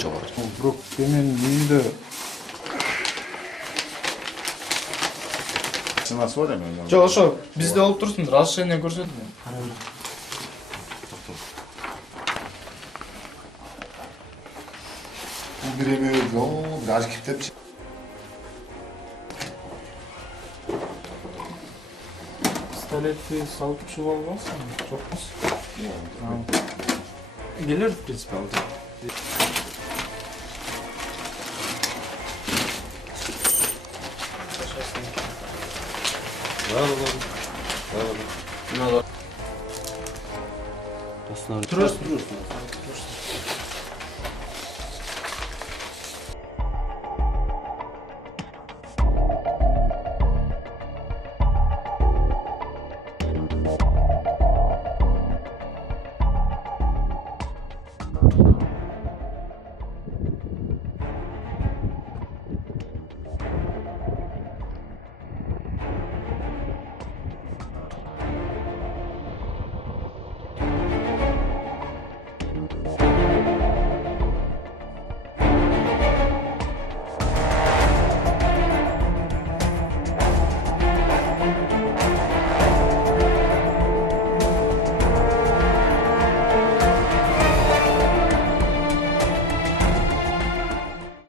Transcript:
Жогору. Бирок мен үйүндө сынасы бар эми. Жок, ошо бизде болуп турсун, разрешение көрсөтүн. Бул бир эме бир архивдеп Пистолетти салып чыгып албайсыңбы? Жокпуз. Келер, в принципе, алды. Турасың.